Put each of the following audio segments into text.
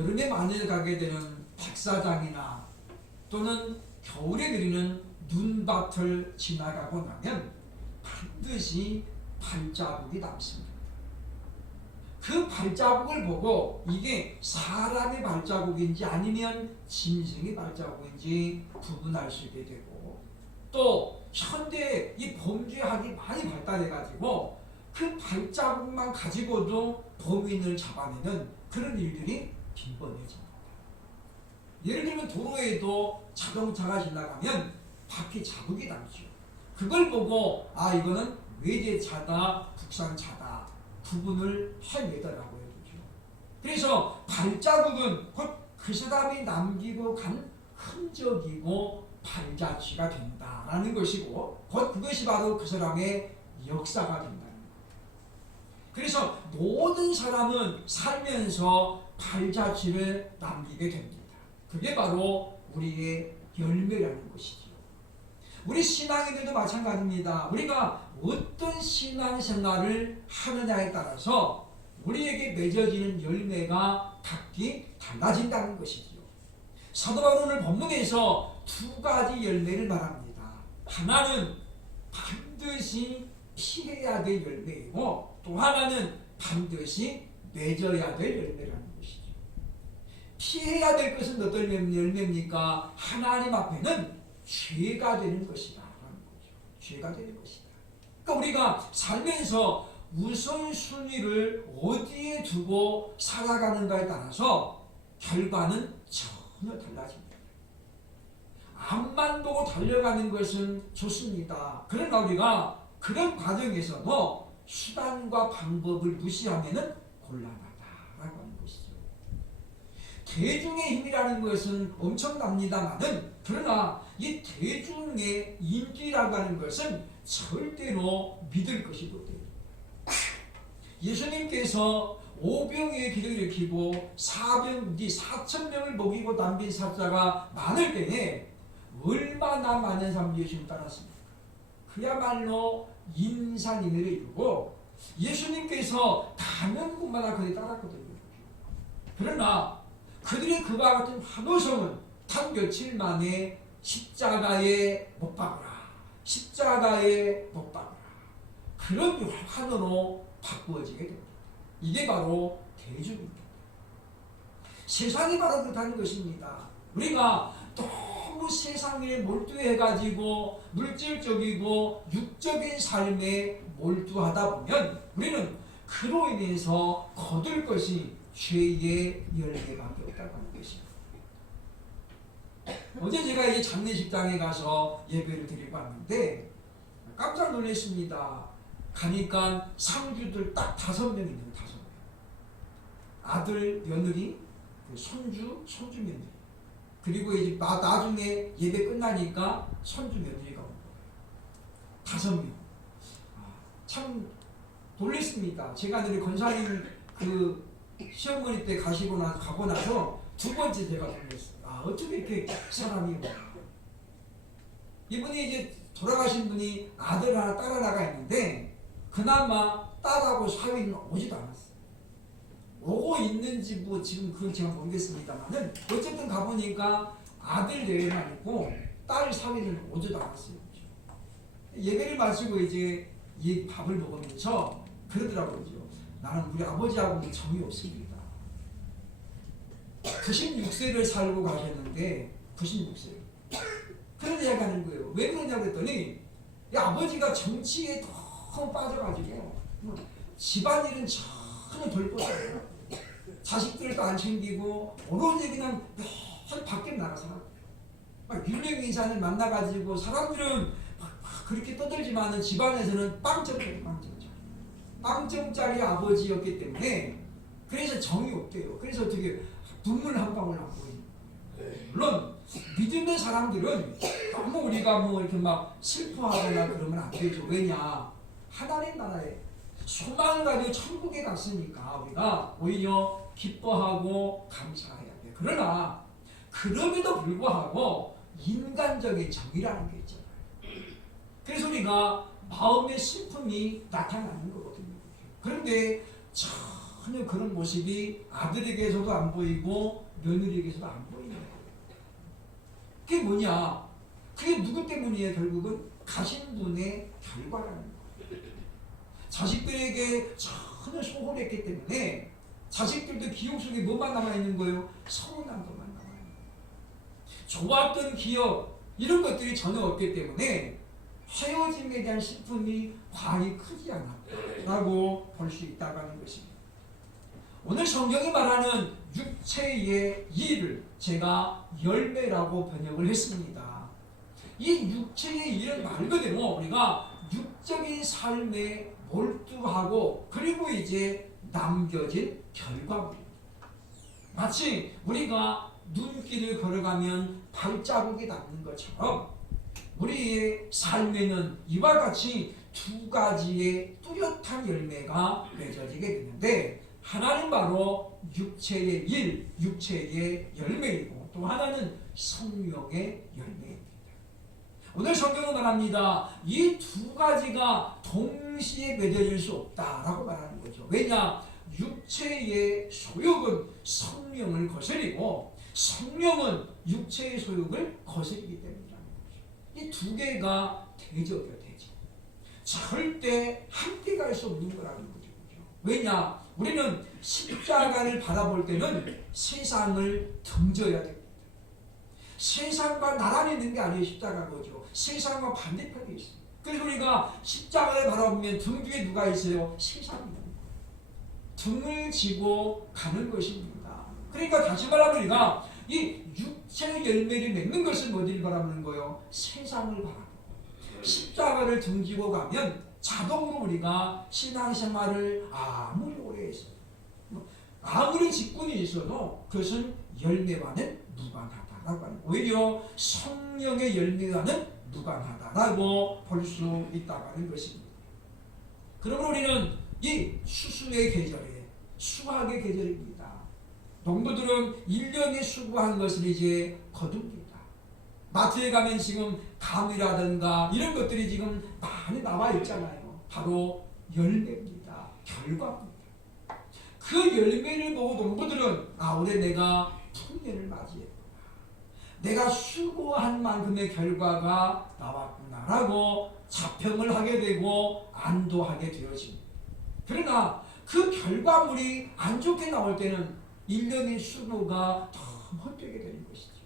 여름에 만일 가게 되는 백사장이나 또는 겨울에 내리는 눈밭을 지나가고 나면 반드시 발자국이 남습니다. 그 발자국을 보고 이게 사람의 발자국인지 아니면 짐승의 발자국인지 구분할 수 있게 되고, 또 현대에 이 범죄학이 많이 발달해가지고 그 발자국만 가지고도 범인을 잡아내는 그런 일들이 빈번해집니다. 예를 들면 도로에도 자동차가 지나가면 바퀴 자국이 남죠. 그걸 보고 이거는 외제차다, 국산차다 구분을 해내더라고 해주죠. 그래서 발자국은 곧 그 사람이 남기고 간 흔적이고 발자취가 된다라는 것이고, 곧 그것이 바로 그 사람의 역사가 된다는 거예요. 그래서 모든 사람은 살면서 발자취를 남기게 됩니다. 그게 바로 우리의 열매라는 것이죠. 우리 신앙인들도 마찬가지입니다. 우리가 어떤 신앙생활을 하느냐에 따라서 우리에게 맺어지는 열매가 각기 달라진다는 것이지요. 사도 바울은 오늘 본문에서 두 가지 열매를 말합니다. 하나는 반드시 피해야 될 열매이고, 또 하나는 반드시 맺어야 될 열매라는 것이죠. 피해야 될 것은 어떤 열매입니까? 하나님 앞에는 죄가 되는 것이다 라는 거죠. 죄가 되는 것이다. 그러니까 우리가 살면서 우선순위를 어디에 두고 살아가는가에 따라서 결과는 전혀 달라집니다. 앞만 보고 달려가는 것은 좋습니다. 그러나 우리가 그런 과정에서도 수단과 방법을 무시하면 곤란하다라고 하는 것이죠. 대중의 힘이라는 것은 엄청납니다만은, 그러나 이 대중의 인기라고 하는 것은 절대로 믿을 것이 못돼요. 예수님께서 오병이의 기적을 일으키고 4,000명을 먹이고 남긴 사자가 많을 때에 얼마나 많은 사람들이 예수님 따랐습니까? 그야말로 인산인해를 이루고 예수님께서 가는 곳마다 그들이 따랐거든요. 그러나 그들의 그와 같은 환호성은 단 며칠 만에 십자가에 못 박으라, 십자가에 못 박으라, 그런 환호로 바꾸어지게 됩니다. 이게 바로 대중입니다. 세상이 바로 그렇다는 것입니다. 우리가 너무 세상에 몰두해가지고 물질적이고 육적인 삶에 몰두하다 보면 우리는 그로 인해서 거둘 것이 죄의 열매밖에 없다고 하는 것입니다. 어제 제가 이제 장례식장에 가서 예배를 드리고 왔는데 깜짝 놀랐습니다. 가니까 상주들 딱 5명 있는 거예요. 5명. 아들, 며느리, 손주, 며느리. 그리고 이제 나중에 예배 끝나니까 손주, 며느리가 온 거예요. 5명. 참 놀랐습니다. 제가 늘 권사님 시어머니 때 가고 나서 두 번째 제가 놀랐어요. 어떻게 이렇게 사람이 오나. 이분이 이제 돌아가신 분이 아들 하나, 딸 하나가 있는데 그나마 딸하고 사위는 오지도 않았어요. 오고 있는지 뭐 지금 그건 제가 모르겠습니다만은 어쨌든 가보니까 아들 내외만 있고 딸 사위는 오지도 않았어요. 예배를 마치고 이제 이 밥을 먹으면서 그러더라고요. 나는 우리 아버지하고는 정이 없습니다. 96세를 살고 가셨는데 96세. 그런 이야기 하는 거예요. 왜 그러냐고 했더니 이 아버지가 정치에 너무 빠져가지고 집안일은 전혀 덜 뻗어요. 자식들도 안 챙기고 오로지 그냥 매일 밖에 나가서 막 유명 인사를 만나가지고 사람들은 막 그렇게 떠들지만은 집안에서는 빵점짜리 아버지였기 때문에 그래서 정이 없대요. 그래서 어떻게 눈물 한 방울 안 보이는 거예요. 물론 믿음의 사람들은 너무 우리가 뭐 이렇게 막 슬퍼하거나 그러면 안 되죠. 왜냐? 하나님 나라에 소망을 가지고 천국에 갔으니까 우리가 오히려 기뻐하고 감사해야 돼. 그러나 그럼에도 불구하고 인간적인 정의라는 게 있잖아요. 그래서 우리가 마음의 슬픔이 나타나는 거거든요. 그런데 전혀 그런 모습이 아들에게서도 안 보이고 며느리에게서도 안 보이는 거예요. 그게 뭐냐? 그게 누구 때문이에요? 결국은 가신 분의 결과라는 거예요. 자식들에게 전혀 소홀했기 때문에 자식들도 기억 속에 뭐만 남아있는 거예요? 서운한 것만 남아있는 거예요. 좋았던 기억 이런 것들이 전혀 없기 때문에 헤어짐에 대한 슬픔이 과히 크지 않았다라고 볼 수 있다고 하는 것입니다. 오늘 성경이 말하는 육체의 일을 제가 열매라고 번역을 했습니다. 이 육체의 일은 말 그대로 우리가 육적인 삶에 몰두하고 그리고 이제 남겨진 결과물입니다. 마치 우리가 눈길을 걸어가면 발자국이 남는 것처럼 우리의 삶에는 이와 같이 두 가지의 뚜렷한 열매가 맺어지게 되는데 하나는 바로 육체의 일, 육체의 열매이고 또 하나는 성령의 열매입니다. 오늘 성경은 말합니다. 이 두 가지가 동시에 맺어질 수 없다라고 말하는 거죠. 왜냐? 육체의 소욕은 성령을 거스리고 성령은 육체의 소욕을 거스리기 때문이라는 거죠. 이 두 개가 대적이야, 대적. 절대 함께 갈 수 없는 거라는 거죠. 왜냐? 우리는 십자가를 바라볼 때는 세상을 등져야 됩니다. 세상과 나란히 있는 게 아니에요. 십자가 거죠. 세상과 반대편에 있어요. 그래서 우리가 십자가를 바라보면 등 뒤에 누가 있어요? 세상입니다. 등을 지고 가는 것입니다. 그러니까 다시 말하면 우리가 이 육체의 열매를 맺는 것을 어디를 바라보는 거예요? 세상을 바라보고 십자가를 등지고 가면 자동으로 우리가 신앙생활을 아무리 오래 했어요. 아무리 직분이 있어도 그것은 열매와는 무관하다라고 하는 오히려 성령의 열매와는 무관하다라고 볼 수 있다고 하는 것입니다. 그러므로 우리는 이 수수의 계절에 수확의 계절입니다. 농부들은 1년에 수고한 것을 이제 거둡니다. 마트에 가면 지금 감이라든가 이런 것들이 지금 많이 나와 있잖아요. 바로 열매입니다. 결과입니다. 그 열매를 보고 농부들은 올해 내가 풍년을 맞이했구나. 내가 수고한 만큼의 결과가 나왔구나 라고 자평을 하게 되고 안도하게 되어집니다. 그러나 그 결과물이 안 좋게 나올 때는 1년의 수고가 더 헛되게 되는 것이죠.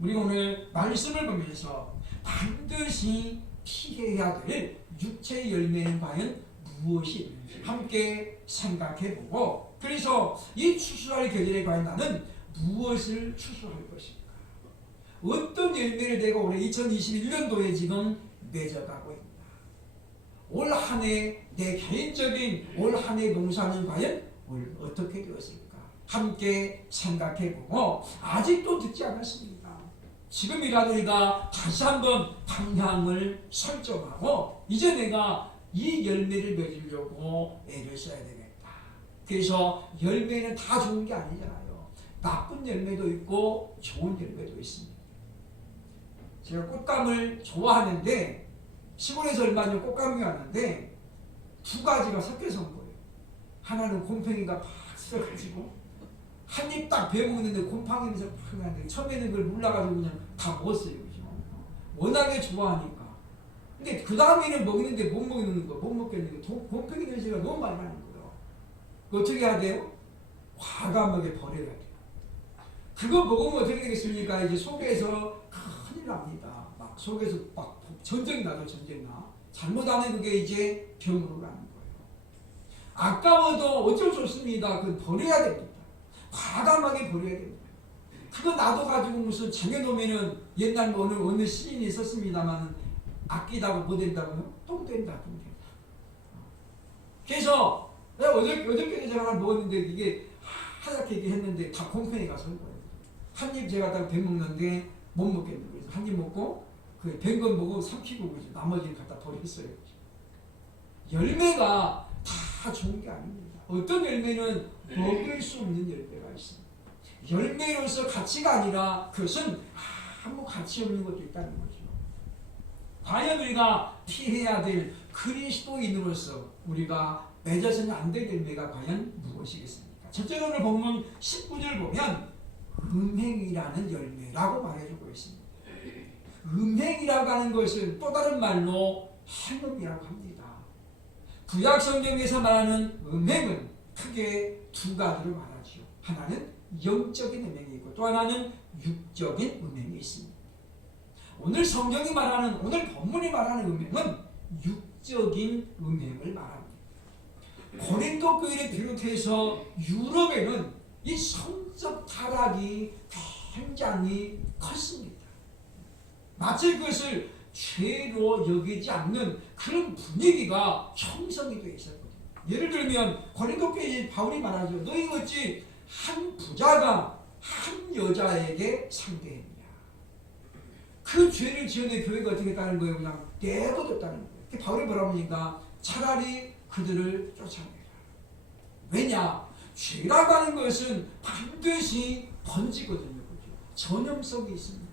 우리가 오늘 말씀을 보면서 반드시 피해야 될 육체의 열매는 과연 무엇이 있는지 함께 생각해보고 그래서 이 추수할 계절에 과연 나는 무엇을 추수할 것인가? 어떤 열매를 내가 올해 2021년도에 지금 맺어가고 있나? 올 한 해 내 개인적인 올 한 해 농사는 과연 어떻게 되었을까? 함께 생각해보고 아직도 듣지 않았습니다. 지금이라도 우리가 다시 한번 방향을 설정하고 이제 내가 이 열매를 맺으려고 애를 써야 되겠다. 그래서 열매는 다 좋은 게 아니잖아요. 나쁜 열매도 있고 좋은 열매도 있습니다. 제가 꽃감을 좋아하는데 시골에서 얼마 전에 꽃감이 왔는데 두 가지가 섞여서 온 거예요. 하나는 곰팡이가 팍 써가지고 한 입 딱 베어먹는데 곰팡이 냄새 팍 나는데 처음에는 그걸 몰라가지고 그냥 다 먹었어요. 그죠? 워낙에 좋아하니까. 근데 그 다음에는 먹는데 못 먹는 거, 못 먹겠는 거, 곰팡이 냄새가 너무 많이 나는 거예요. 어떻게 해야 돼요? 과감하게 버려야 돼요. 그거 먹으면 어떻게 되겠습니까? 이제 속에서 큰일 납니다. 막 속에서 막 전쟁 나죠, 전쟁 나. 잘못하면 그게 이제 병으로 가는 거예요. 아까워도 어쩔 수 없습니다. 그건 버려야 됩니다. 과감하게 버려야 됩니다. 그거 놔둬가지고 무슨 쟁여놓으면은 옛날 어느 시인이 썼습니다만 아끼다고 뭐 된다고요? 똥 된다, 똥 된다. 그래서 내가 어저께 제가 하나 먹었는데 이게 하얗게 했는데 다 곰팡이가 선 거예요. 한 입 제가 딱 배먹는데 못 먹겠는 거예요. 한 입 먹고 그 된 건 먹고 삼키고 나머지는 갖다 버렸어요. 열매가 다 좋은 게 아닙니다. 어떤 열매는 먹을 수 없는 열매가 있습니다. 열매로서 가치가 아니라 그것은 아무 가치 없는 것도 있다는 거죠. 과연 우리가 피해야 될 그리스도인으로서 우리가 맺어서는 안 될 열매가 과연 무엇이겠습니까? 첫째로 오늘 본문 19절 보면 음행이라는 열매라고 말해주고 있습니다. 음행이라고 하는 것은 또 다른 말로 행음이라고 합니다. 구약 성경에서 말하는 음행은 크게 두 가지로 말하죠. 하나는 영적인 음행이 있고 또 하나는 육적인 음행이 있습니다. 오늘 성경이 말하는, 오늘 본문이 말하는 음행은 육적인 음행을 말합니다. 고린도 교회를 비롯해서 유럽에는 이 성적 타락이 굉장히 컸습니다. 마치 그것을 죄로 여기지 않는 그런 분위기가 형성이 되어 있었거든요. 예를 들면 고린도 교회에 바울이 말하죠. 너희 어찌 한 부자가 한 여자에게 상대했냐. 그 죄를 지어낸 교회가 어떻게 했다는 거예요? 그냥 내버렸다는 거예요. 바울이 뭐라고 합니까? 차라리 그들을 쫓아내라. 왜냐? 죄라고 하는 것은 반드시 번지거든요. 그렇죠? 전염성이 있습니다.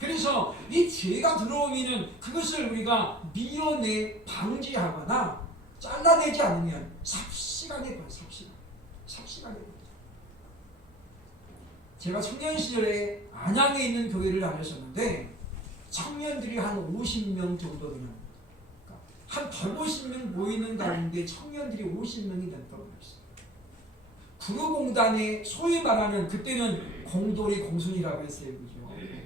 그래서 이 죄가 들어오면 그것을 우리가 미연에 방지하거나 잘라내지 않으면 삽시간에 벌 삽시간에 벌. 제가 청년 시절에 안양에 있는 교회를 다녔었는데 청년들이 한 50명 정도 되는, 한 150명 모이는 가운데 청년들이 50명이 된다고 했어요. 구로공단에 소위 말하는, 그때는 공돌이 공순이라고 했어요. 그죠?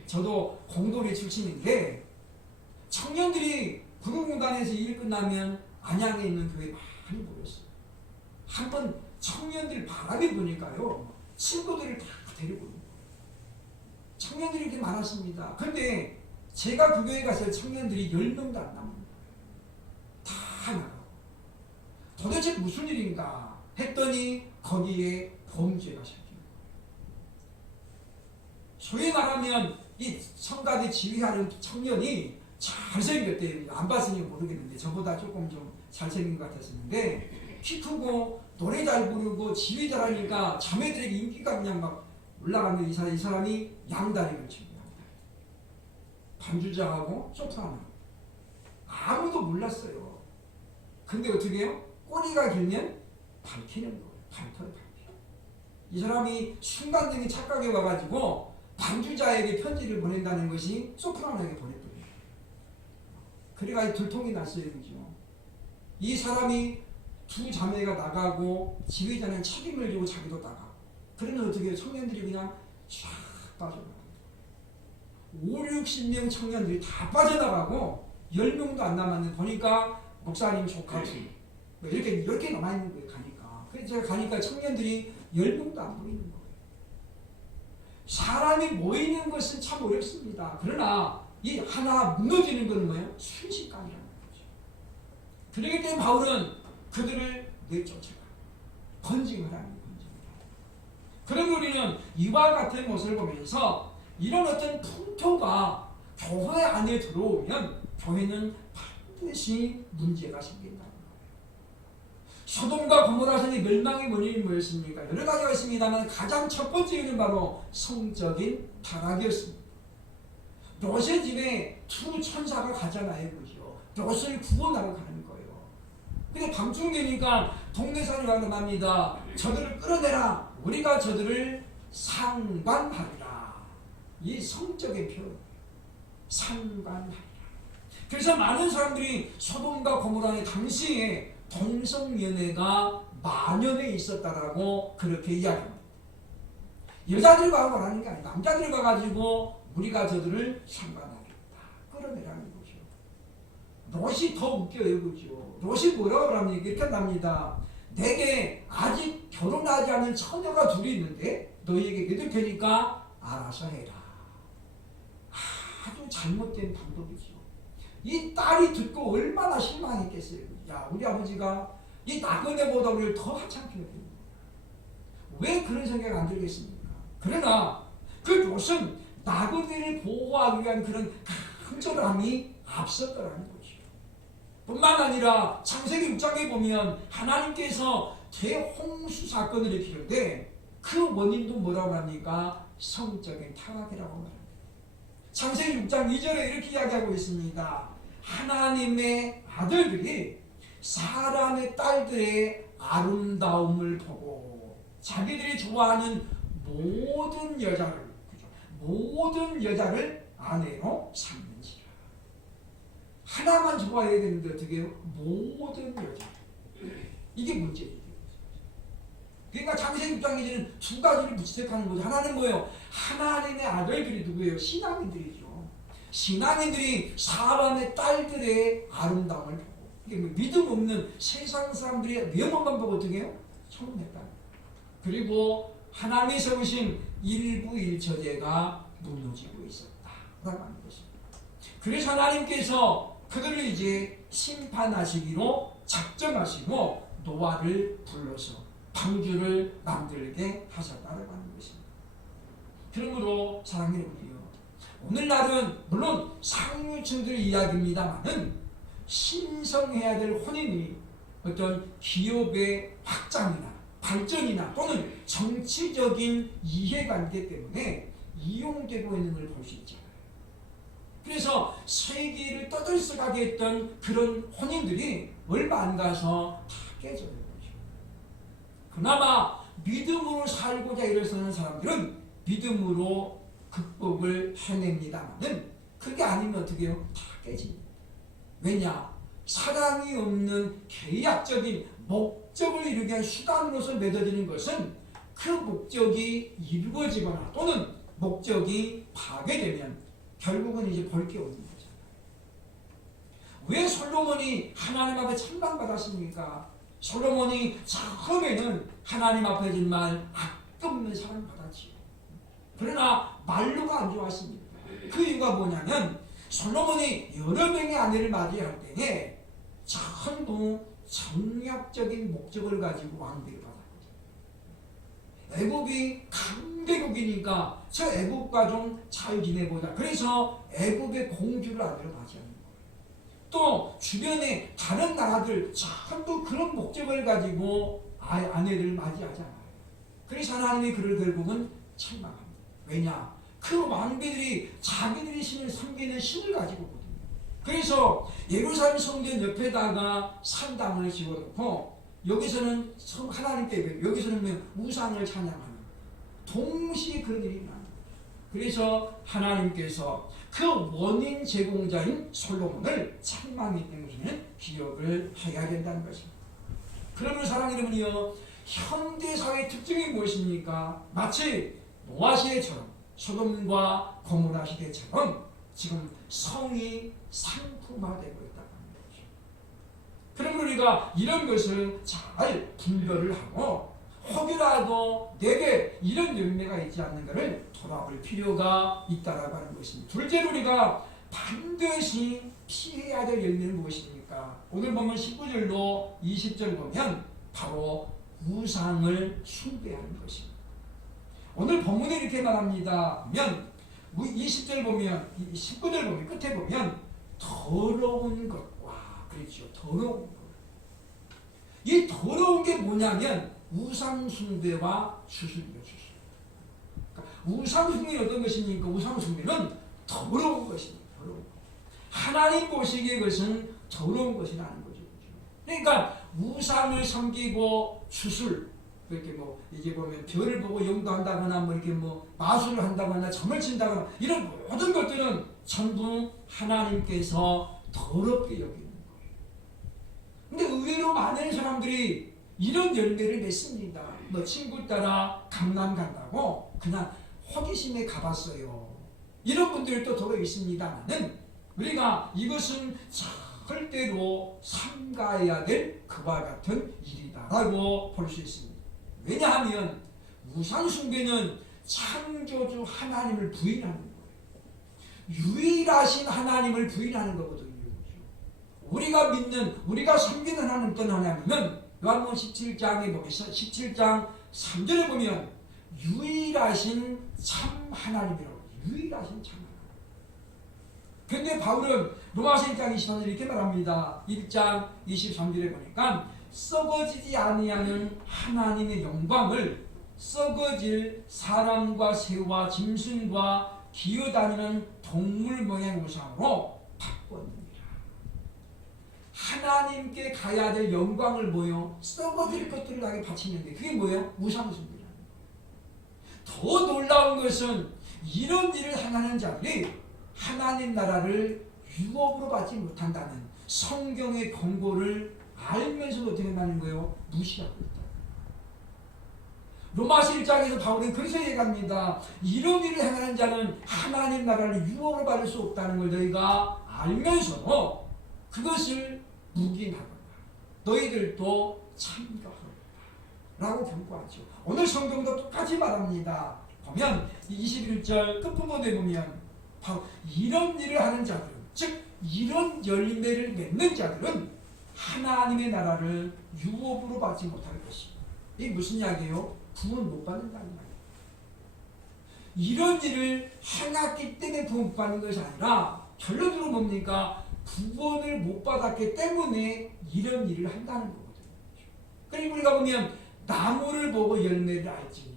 저도 공돌이 출신인데 청년들이 구로공단에서 일 끝나면 안양에 있는 교회에 많이 모였어요. 한번 청년들 바람이 부니까요, 친구들을 다 데리고 있는 거예요. 청년들이 이렇게 많았습니다. 근데 제가 그 교회에 가서 청년들이 10명도 안 남은 거예요. 다 나가고. 도대체 무슨 일인가 했더니 거기에 범죄가 생긴 거예요. 소위 말하면 이 성가대 지휘하는 청년이 잘생겼대요. 안 봤으니까 모르겠는데 저보다 조금 좀 잘생긴 것 같았었는데 키 크고 노래 잘 부르고 지휘 잘하니까 자매들에게 인기가 그냥 막 올라가면 이 사람이 양다리를 칩니다. 반주자하고 소프라노. 아무도 몰랐어요. 근데 어떻게 해요? 꼬리가 길면 밝히는 거예요. 밝혀요. 이 사람이 순간적인 착각에 와가지고 반주자에게 편지를 보낸다는 것이 소프라노에게 보냈거든요. 그래가지고 들통이 났어요. 그죠? 이 사람이 두 자매가 나가고 지휘자는 책임을 지고 자기도 나가고. 그러면 어떻게 해요? 청년들이 그냥 쫙 빠져나가요. 5, 60명 청년들이 다 빠져나가고 10명도 안 남았는데 보니까 목사님 조카 둘 이렇게 남아있는 거예요. 가니까. 그래서 제가 가니까 청년들이 10명도 안 보이는 거예요. 사람이 모이는 것은 참 어렵습니다. 그러나 이 하나 무너지는 것은 뭐예요? 순식간이라는 거죠. 그렇기 때문에 바울은 그들을 내쫓아가. 건징하라는 거예요. 그런 우리는 이와 같은 모습을 보면서 이런 어떤 풍토가 교회 안에 들어오면 교회는 반드시 문제가 생긴다는 거예요. 소돔과 고모라 성의 멸망의 원인이 뭐였습니까? 여러 가지가 있습니다만 가장 첫 번째 이유는 바로 성적인 타락이었습니다. 롯의 집에 두 천사가 가잖아요. 그죠? 롯을 구원하러 가는 거예요. 근데 밤중 되니까 동네 사람이 말합니다. 저들을 끌어내라. 우리가 저들을 상관하리라. 이 성적인 표현. 상관하리라. 그래서 많은 사람들이 소돔과 고모라의 당시에 동성연애가 만연해 있었다라고 그렇게 이야기합니다. 여자들과 말하는 게 아니라 남자들이 가가지고 우리가 저들을 상관하겠다. 끌어내라는 거죠. 롯이 더 웃겨요. 그죠? 롯이 뭐라고 합니까? 이렇게 한답니다. 내게 아직 결혼하지 않은 처녀가 둘이 있는데 너희에게 믿을 테니까 알아서 해라. 아주 잘못된 방법이죠. 이 딸이 듣고 얼마나 실망했겠어요. 야, 우리 아버지가 이 나그네보다 우리를 더 하찮게 여기는 거야. 왜 그런 생각 안 들겠습니까? 그러나 그 롯은 나그네를 보호하기 위한 그런 간절함이 앞섰더라는 거죠. 뿐만 아니라 창세기 6장에 보면 하나님께서 대홍수 사건을 일으키는데 그 원인도 뭐라고 합니까? 성적인 타락이라고 말합니다. 창세기 6장 2절에 이렇게 이야기하고 있습니다. 하나님의 아들들이 사람의 딸들의 아름다움을 보고 자기들이 좋아하는 모든 여자를, 그죠? 모든 여자를 아내로 삼는지라. 하나만 좋아해야 되는데 어떻게 해요? 모든 여자. 이게 문제예요. 그러니까 장세 입장에서는 두 가지를 부채색하는 거죠. 하나는 뭐예요? 하나님의 아들들이 누구예요? 신앙인들이죠. 신앙인들이 사람의 딸들의 아름다움을 보고, 믿음 없는 세상 사람들의 외모만 보고 어떻게 해요? 처음했다. 그리고 하나님이 세우신 일부일처제가 무너지고 있었다라고 하는 것입니다. 그래서 하나님께서 그들을 이제 심판하시기로 작정하시고 노아를 불러서 방주를 만들게 하셨다고 하는 것입니다. 그러므로 사랑하는 여러분이요, 오늘날은 물론 상류층들 이야기입니다만은 신성해야 될 혼인이 어떤 기업의 확장이나 발전이나 또는 정치적인 이해관계 때문에 이용되고 있는 걸 볼 수 있잖아요. 그래서 세계를 떠들썩하게 했던 그런 혼인들이 얼마 안 가서 다 깨져요. 그나마 믿음으로 살고자 일어서는 사람들은 믿음으로 극복을 해냅니다만은 그게 아니면 어떻게 해요? 다 깨집니다. 왜냐? 사랑이 없는 계약적인 목적을 이루기 위한 수단으로서 맺어지는 것은 그 목적이 이루어지거나 또는 목적이 파괴되면 결국은 이제 볼 게 없는 거잖아요. 왜 솔로몬이 하나님 앞에 찬방받았습니까? 솔로몬이 처음에는 하나님 앞에 정말 악없는 사랑을 받았지요. 그러나 말로가 안 좋았습니다. 그 이유가 뭐냐면 솔로몬이 여러 명의 아내를 맞이할 때에 전부 정략적인 목적을 가지고 왕비를 받았거든요. 애굽이 강대국이니까 저 애굽과 좀 잘 지내보자. 그래서 애굽의 공주를 아내로 맞이하는 거예요. 또 주변에 다른 나라들 전부 그런 목적을 가지고 아내를 맞이하잖아요. 그래서 하나님이 그를 결국은 책망합니다. 왜냐? 그 왕비들이 자기들이 신을 섬기는 신을 가지고 오거든요. 그래서 예루살렘 성전 옆에다가 산당을 지어놓고 여기서는 하나님께, 여기서는 우상을 찬양하는, 동시에 그런 일이 나는 거예요. 그래서 하나님께서 그 원인 제공자인 솔로몬을 책망했던 것은 기억을 해야 된다는 것입니다. 그러면 사랑하는 여러분이요, 현대사회의 특징이 무엇입니까? 마치 노아 시대처럼 소돔과 고모라 시대처럼 지금 성이 상품화되고 있다는 거죠. 그러면 우리가 이런 것을 잘 분별을 하고 혹여라도 내게 이런 열매가 있지 않는가를 돌아볼 필요가 있다라고 하는 것입니다. 둘째로 우리가 반드시 피해야 될 열매는 무엇입니까? 오늘 보면 19절로 20절 보면 바로 우상을 숭배하는 것입니다. 오늘 본문에 이렇게 말합니다. 20절 보면, 19절 보면, 끝에 보면 더러운 것과, 그렇죠, 더러운 것. 이 더러운 게 뭐냐면 우상숭배와 수술이에요. 수술. 그러니까 우상숭배는 어떤 것입니까? 우상숭배는 더러운 것입니다. 더러운 것. 하나님 보시기에 그것은 더러운 것이라는 거죠. 그러니까 우상을 섬기고 수술, 이렇게 뭐 이제 보면 별을 보고 영도한다거나 뭐 이렇게 뭐 마술을 한다거나 점을 친다거나 이런 모든 것들은 전부 하나님께서 더럽게 여기는 거예요. 근데 의외로 많은 사람들이 이런 열매를 맺습니다. 뭐 친구 따라 강남 간다고 그냥 호기심에 가봤어요. 이런 분들도 더러 있습니다만은 우리가 이것은 절대로 삼가해야 될 그와 같은 일이다라고 볼 수 있습니다. 왜냐하면 우상숭배는 창조주 하나님을 부인하는 거예요. 유일하신 하나님을 부인하는 거거든요. 우리가 믿는, 우리가 섬기는 하나님 어떤 하나님은 요한복음 17장에 보면 17장 3절에 보면 유일하신 참 하나님이라고, 유일하신 참 하나님. 근데 바울은 로마서 1장 24절에 이렇게 말합니다. 1장 23절에 보니까 썩어지지 아니하는 하나님의 영광을 썩어질 사람과 새와 짐승과 기어다니는 동물 모양 우상으로 바꿨느니라. 하나님께 가야 될 영광을 뭐요? 썩어질 것들을 나에게 바치는데 그게 뭐예요? 우상숭배라는 거예요. 더 놀라운 것은 이런 일을 행하는 자들이 하나님 나라를 유업으로 받지 못한다는 성경의 권고를 알면서도 어떻게 한다는 거예요? 무시하고 있다. 로마서 1장에서 바울은 그래서 얘기합니다. 이런 일을 행하는 자는 하나님 나라를 유업으로 받을 수 없다는 걸 너희가 알면서 그것을 묵인하거나 너희들도 참여하라 라고 경고하죠. 오늘 성경도 똑같이 말합니다. 보면 21절 끝부분에 보면 바로 이런 일을 하는 자들은, 즉 이런 열매를 맺는 자들은 하나님의 나라를 유업으로 받지 못할 것입니다. 이게 무슨 이야기예요? 구원 못 받는다는 말이에요. 이런 일을 행했기 때문에 구원 못 받는 것이 아니라 결론적으로 뭡니까? 구원을 못 받았기 때문에 이런 일을 한다는 거거든요. 그리고 우리가 보면 나무를 보고 열매를 알지니,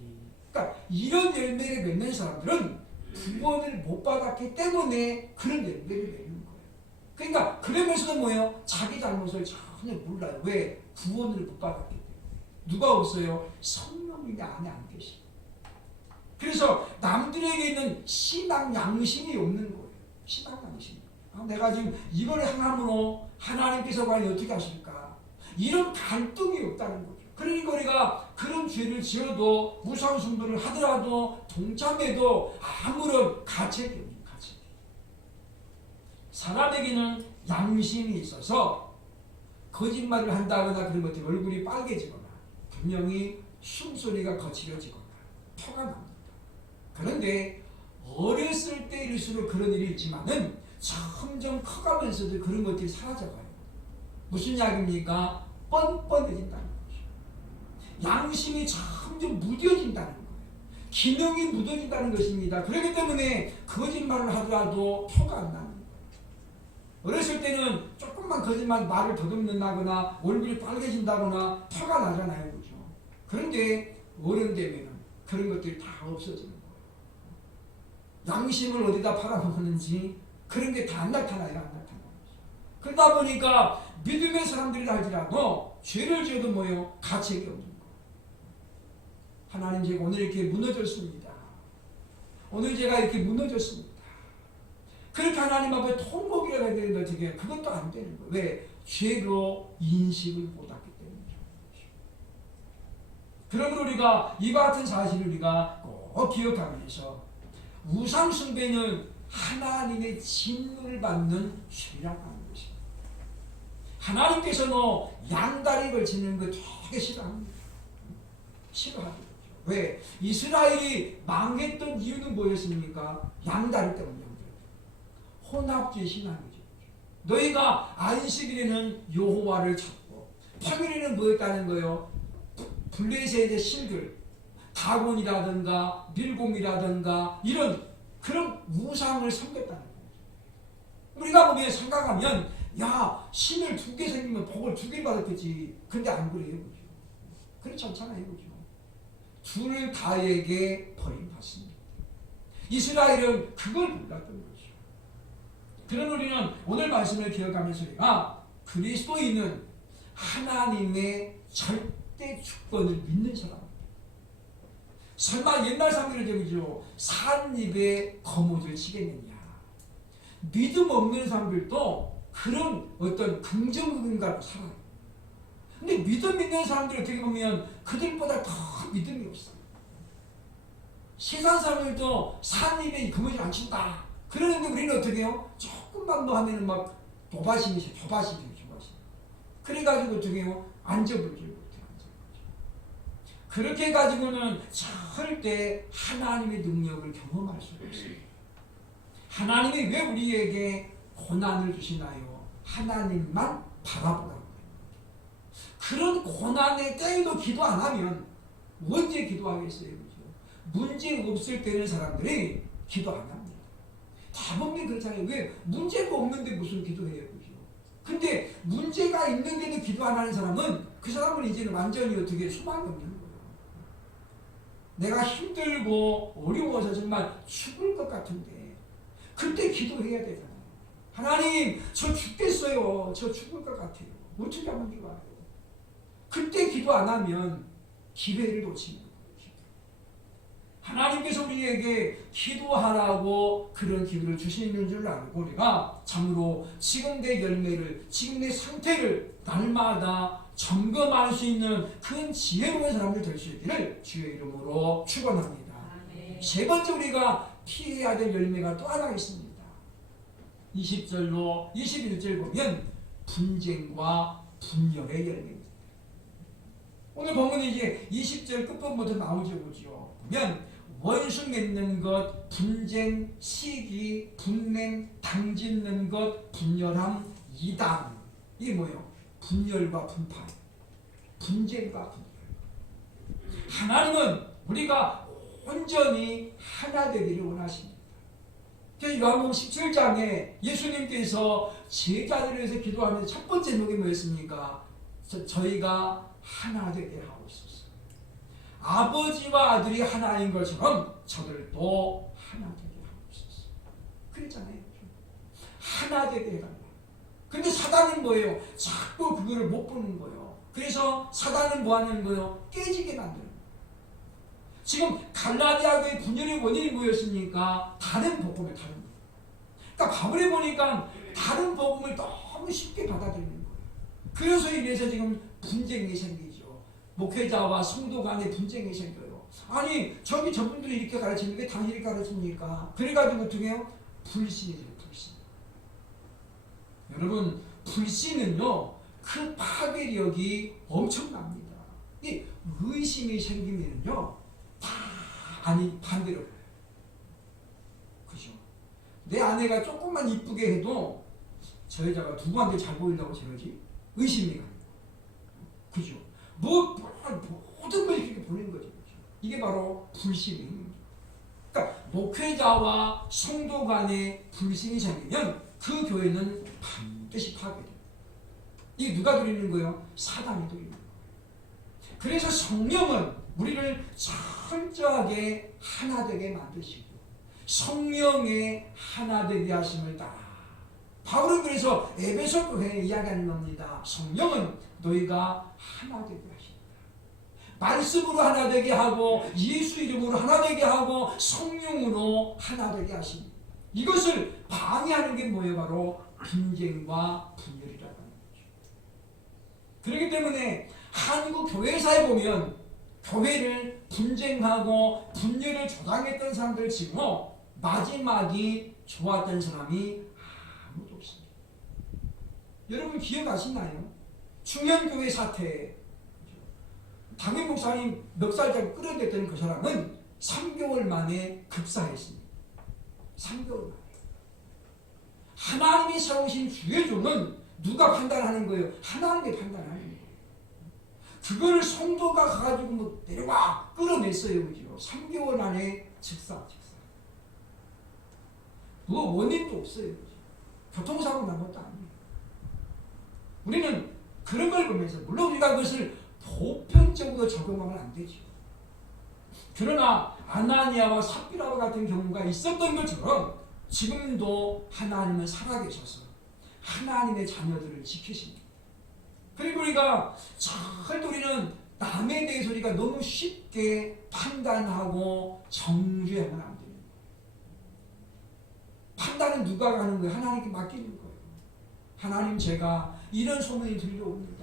그러니까 이런 열매를 맺는 사람들은 구원을 못 받았기 때문에 그런 열매를 맺는 거예요. 그러니까 그러면서도 뭐예요? 자기 잘못을 전혀 몰라요. 왜? 구원을 못 받았기 때문에. 누가 없어요? 성령이 안에 안 계시. 그래서 남들에게 있는 신앙 양심이 없는 거예요. 신앙 양심. 내가 지금 이걸 행함으로 하나님께서 과연 어떻게 하실까? 이런 갈등이 없다는 거죠. 그러니까 우리가 그런 죄를 지어도 무상숭배를 하더라도 동참해도 아무런 가책이 없는 가책. 사람에게는 양심이 있어서 거짓말을 한다거나 그런 것들 얼굴이 빨개지거나 분명히 숨소리가 거칠어지거나 토가 납니다. 그런데 어렸을 때일수록 그런 일이 있지만은 점점 커가면서도 그런 것들이 사라져가요. 무슨 이야기입니까? 뻔뻔해진다는 거죠. 양심이 점점 무뎌진다는 거예요. 기능이 무뎌진다는 것입니다. 그렇기 때문에 거짓말을 하더라도 표가 안 나는 거예요. 어렸을 때는 조금만 거짓말 말을 더듬는다거나 얼굴이 빨개진다거나 표가 나잖아요. 그렇죠? 그런데 어른 되면 그런 것들이 다 없어지는 거예요. 양심을 어디다 팔아먹었는지 그런 게 다 안 나타나요. 안 나타나요. 그러다 보니까 믿음의 사람들이 할지라도 죄를 지어도 뭐예요? 가책이 없는 거예요. 하나님 제가 오늘 이렇게 무너졌습니다. 오늘 제가 이렇게 무너졌습니다. 그렇게 하나님 앞에 통곡이라고 해야 되는데 어떻게 그것도 안 되는 거예요. 왜? 죄로 인식을 못하기 때문이죠. 그러므로 우리가 이와 같은 사실을 우리가 꼭 기억하면서 우상 숭배는 하나님의 진노를 받는 죄라고 하는 것입니다. 하나님께서는 양다리 걸치는 거 되게 싫어합니다. 싫어하죠. 왜? 이스라엘이 망했던 이유는 뭐였습니까? 양다리 때문에. 혼합주의 신앙이죠. 너희가 안식일에는 여호와를 찾고 평일에는 뭐였다는 거예요? 블레셋의 신들, 다곤이라든가 밀곰이라든가 이런 그런 우상을 섬겼다는 거예요. 우리가 보면 생각하면 야 신을 2개 생기면 복을 2개 받았겠지. 근데 안 그래요. 그죠? 그렇지 않잖아요. 그죠? 둘 다에게 버림받습니다. 이스라엘은 그걸 몰랐던 거죠. 그런 우리는 오늘 말씀을 기억하면서 우리가 그리스도인은 하나님의 절대 주권을 믿는 사람입니다. 설마 옛날 사람들은 저기죠. 산입에 거무줄 치겠느냐. 믿음 없는 사람들도 그런 어떤 긍정을 갖고 살아요. 근데 믿음 있는 사람들이 어떻게 보면 그들보다 더 믿음이 없어요. 세상 사람들도 산입에 거무줄 안 친다. 그러는데 우리는 어떻게 해요? 조금만 더 하면은 막 조바심이죠. 그래가지고 어떻게 해요? 앉아보지 못해요. 그렇게 해가지고는 절대 하나님의 능력을 경험할 수가 없습니다. 하나님이 왜 우리에게 고난을 주시나요? 하나님만 바라보라고. 그런 고난의 때에도 기도 안 하면 언제 기도하겠어요? 그죠? 문제 없을 때는 사람들이 기도 안 합니다. 대부분 그렇잖아요. 왜? 문제가 없는데 무슨 기도해요. 그죠? 근데 문제가 있는데도 기도 안 하는 사람은 그 사람은 이제는 완전히 어떻게 소망이 없는 거예요. 내가 힘들고 어려워서 정말 죽을 것 같은데 그때 기도해야 되잖아요. 하나님 저 죽겠어요. 저 죽을 것 같아요. 어떻게 하면 좋아요? 그때 기도 안 하면 기회를 놓치는 거예요. 하나님께서 우리에게 기도하라고 그런 기회를 주시는 줄 알고 우리가 참으로 지금 내 열매를, 지금 내 상태를 날마다 점검할 수 있는 큰 지혜로운 사람들 될 수 있기를 주의 이름으로 축원합니다. 세 번째 우리가 피해야 될 열매가 또 하나 있습니다. 20절로 21절 보면 분쟁과 분열의 열매입니다. 오늘 본문이 이제 20절 끝부분부터 나오죠. 보면 원수 맺는 것, 분쟁, 시기, 분냄, 당짓는 것, 분열함, 이단. 이게 뭐예요? 분열과 분파, 분쟁과 분열. 하나님은 우리가 온전히 하나 되기를 원하십니다. 요한복음 17장에 예수님께서 제자들을 위해서 기도하면서 첫 번째 제목이 뭐였습니까? 저희가 하나 되게 하고 있었어요. 아버지와 아들이 하나인 것처럼 저들도 하나 되게 하고 있었어요. 그랬잖아요. 하나 되게 해달라. 근데 사단은 뭐예요? 자꾸 그거를 못 보는 거예요. 그래서 사단은 뭐 하는 거예요? 깨지게 만드는 거예요. 지금 갈라디아 교회 분열의 원인이 뭐였습니까? 다른 복음을 다른 거. 그러니까 바울에 보니까 다른 복음을 너무 쉽게 받아들이는 거예요. 그래서 이래서 지금 분쟁이 생기죠. 목회자와 성도 간의 분쟁이 생겨요. 아니 저분들이 이렇게 가르치는데 당신이 가르칩니까? 그래가지고 어떻게 해요? 불신이죠. 불신. 여러분 불신은요 그 파괴력이 엄청납니다. 이 의심이 생기면요 다 아니 반대로 그죠? 내 아내가 조금만 이쁘게 해도 저 여자가 누구한테 잘 보인다고 저러지? 의심이 가요. 그죠? 모든 걸 이렇게 보는 거죠. 이게 바로 불신입니다. 그러니까 목회자와 성도 간의 불신이 생기면 그 교회는 반드시 파괴돼요. 이게 누가 드리는 거예요? 사단이 드리는 거예요. 그래서 성령은 우리를 철저하게 하나 되게 만드시고 성령의 하나 되게 하심을 따라 바울은 그래서 에베소 교회에 이야기하는 겁니다. 성령은 너희가 하나 되게 하신다. 말씀으로 하나 되게 하고 예수 이름으로 하나 되게 하고 성령으로 하나 되게 하십니다. 이것을 방해하는 게 뭐예요? 바로 분쟁과 분열이라는 거죠. 그렇기 때문에 한국 교회사에 보면 교회를 분쟁하고 분열을 조장했던 사람들 치고 마지막이 좋았던 사람이 아무도 없습니다. 여러분 기억하시나요? 충현교회 사태 담임 목사님 멱살잡고 끌어냈던 그 사람은 3개월 만에 급사했습니다. 3개월 만에. 하나님이 세우신 주의종은 누가 판단하는 거예요? 하나님이 판단하는 거예요. 그거를 성도가 가가지고 뭐 내려와 끌어냈어요. 그죠? 3개월 안에 즉사. 뭐 원인도 없어요. 그죠? 교통사고 난 것도 아니에요. 우리는 그런 걸 보면서 물론 우리가 그것을 보편적으로 적용하면 안 되죠. 그러나 아나니아와 삽비라와 같은 경우가 있었던 것처럼 지금도 하나님은 살아계셔서 하나님의 자녀들을 지키십니다. 그리고 우리가 절대 우리는 남에 대해서 우리가 너무 쉽게 판단하고 정죄하면 안 됩니다. 판단은 누가 가는 거예요? 하나님께 맡기는 거예요. 하나님 제가 이런 소문이 들려옵니다.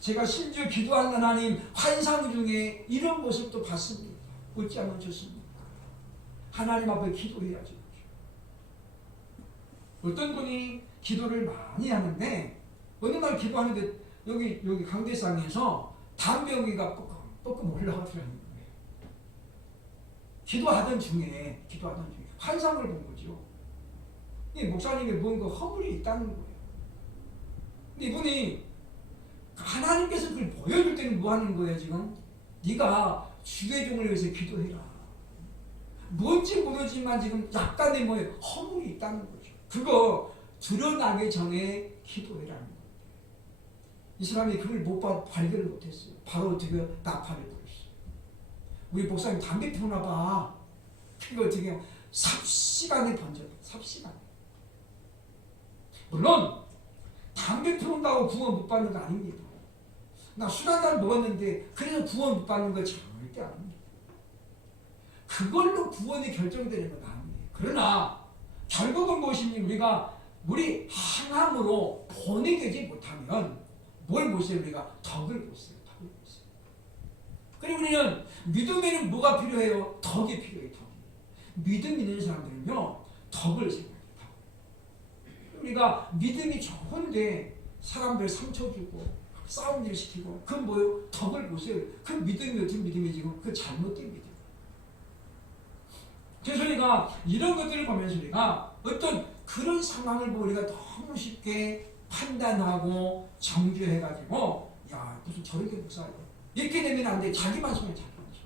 제가 심지어 기도하는 하나님 환상 중에 이런 모습도 봤습니다. 어찌하면 좋습니까? 하나님 앞에 기도해야죠. 어떤 분이 기도를 많이 하는데 어느 날 기도하는데 여기 강대상에서 담배연기가 뻐끔 올라가더라는 거예요. 기도하던 중에 환상을 본 거죠. 이 목사님이 뭔가 허물이 있다는 거예요. 근데 이분이 하나님께서 그걸 보여줄 때는 뭐 하는 거예요 지금? 네가 주의 종을 위해서 기도해라. 뭔지 모르지만 지금 약간의 뭐예요? 허물이 있다는 거죠. 그거 드러나기 전에 기도해라는 거예요. 이 사람이 그걸 발견을 못했어요. 바로 어떻게 나팔을 불었어요. 우리 목사님 담배 피우나 봐. 그거 어떻게 삽시간에 번져요. 삽시간에. 물론 담배 피운다고 구원 못 받는 거 아닙니다. 나 술 한 잔 먹었는데 그래서 구원 못 받는 거 절대 아닙니다. 그걸로 구원이 결정되는 건 아니에요. 그러나 결국은 무엇이니 우리 행함으로 본이 되지 못하면 뭘 보세요? 우리가 덕을 보세요. 덕을 보세요. 그리고 우리는 믿음에는 뭐가 필요해요? 덕이 필요해요. 덕이. 믿음 있는 사람들은요 덕을 생각해요. 우리가 믿음이 좋은데 사람들 상처 주고 싸움 일 시키고 그건 뭐예요? 덕을 보세요. 그 믿음이 어떤 믿음이지? 그 잘못된 믿음. 그래서 우리가 이런 것들을 보면서 우리가 어떤 그런 상황을 보고 우리가 너무 쉽게 판단하고 정죄해가지고 야 무슨 저렇게 목사요 이렇게 되면 안 돼. 자기만 손에 자기만 손.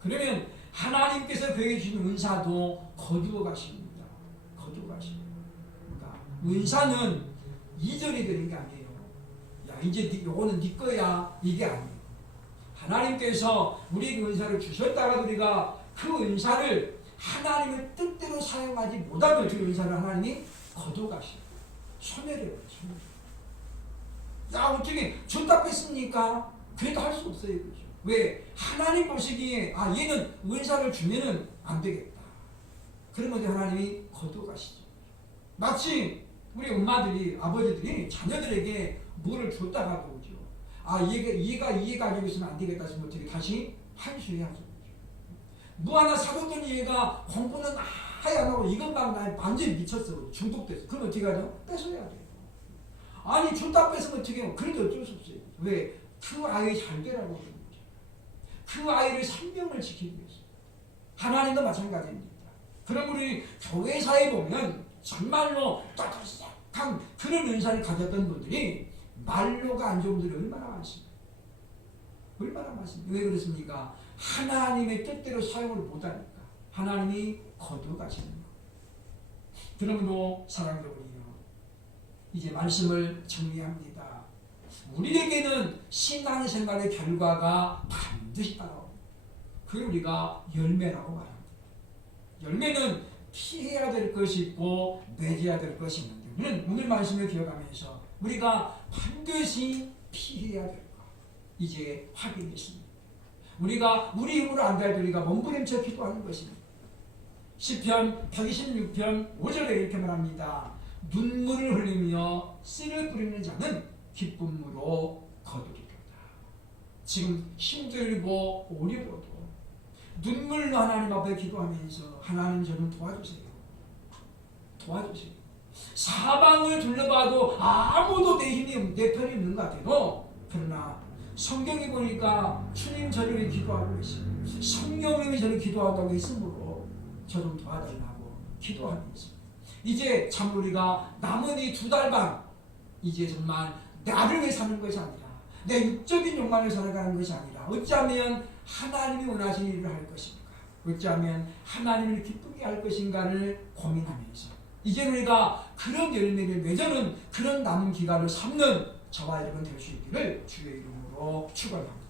그러면 하나님께서 그에게 주신 은사도 거두어 가십니다. 거두어 가십니다. 그러니까 은사는 이전이 되는 게 아니에요. 야 이제 요거는 네 거야 이게 아니에요. 하나님께서 우리에게 은사를 주셨다가 우리가 그 은사를 하나님의 뜻대로 사용하지 못하면 그 은사를 하나님이 거둬가시고 소멸해요. 야 어떻게 줬다 뺐습니까? 그래도 할 수 없어요. 그렇죠? 왜? 하나님 보시기에 얘는 은사를 주면은 안 되겠다. 그러면 하나님이 거둬가시죠. 마치 우리 엄마들이 아버지들이 자녀들에게 뭐를 줬다가도 오죠. 얘가 가지고 있으면 안 되겠다 싶으면 어떻게 다시 환수해야죠. 뭐 하나 사줬더니 얘가 공부는 아예 안 하고 이것만 나에 완전히 미쳤어. 중독됐어. 그럼 어떻게 하죠? 뺏어야 돼요. 아니 줬다 뺏으면 어떻게 해요? 그래도 어쩔 수 없어요. 왜? 그 아이 잘 되라고 그러는 거죠. 그 아이를 생명을 지키기 위해서. 하나님도 마찬가지입니다. 그럼 우리 교회사에 보면 정말로 따뜻한 그런 은사를 가졌던 분들이 말로가 안 좋은 분들이 얼마나 많습니까? 얼마나 많습니까? 왜 그렇습니까? 하나님의 뜻대로 사용을 못하니까 하나님이 거둬가시는 것. 그러므로 사랑하는 우리요 이제 말씀을 정리합니다. 우리에게는 신앙생활의 결과가 반드시 따라옵니다. 그게 우리가 열매라고 말합니다. 열매는 피해야 될 것이 있고 맺어야 될 것이 있는데 우리는 오늘 말씀을 기억하면서 우리가 반드시 피해야 될 것 이제 확인했습니다. 우리가 우리 힘으로 안 될 때 우리가 몸부림쳐 기도하는 것입니다. 시편 126편 5절에 이렇게 말합니다. 눈물을 흘리며 씨를 뿌리는 자는 기쁨으로 거두리로다. 지금 힘들고 어려워도 눈물로 하나님 앞에 기도하면서 하나님 저는 도와주세요. 도와주세요. 사방을 둘러봐도 아무도 내 힘이 내 편이 없는 것 같아도 그러나 성경에 보니까 주님 저를 기도하고 계시고 성령님이 저를 기도하다고 했으므로 저 좀 도와달라고 기도하면서 이제 참 우리가 남은 이 2달 반 이제 정말 나를 위해 사는 것이 아니라 내 육적인 욕망을 살아가는 것이 아니라 어찌하면 하나님이 원하시는 일을 할 것인가 어찌하면 하나님을 기쁘게 할 것인가를 고민하면서 이제 우리가 그런 열매를 맺어는 그런 남은 기간을 삼는 저와 여러분 될 수 있기를 주의 이름으로 축원합니다.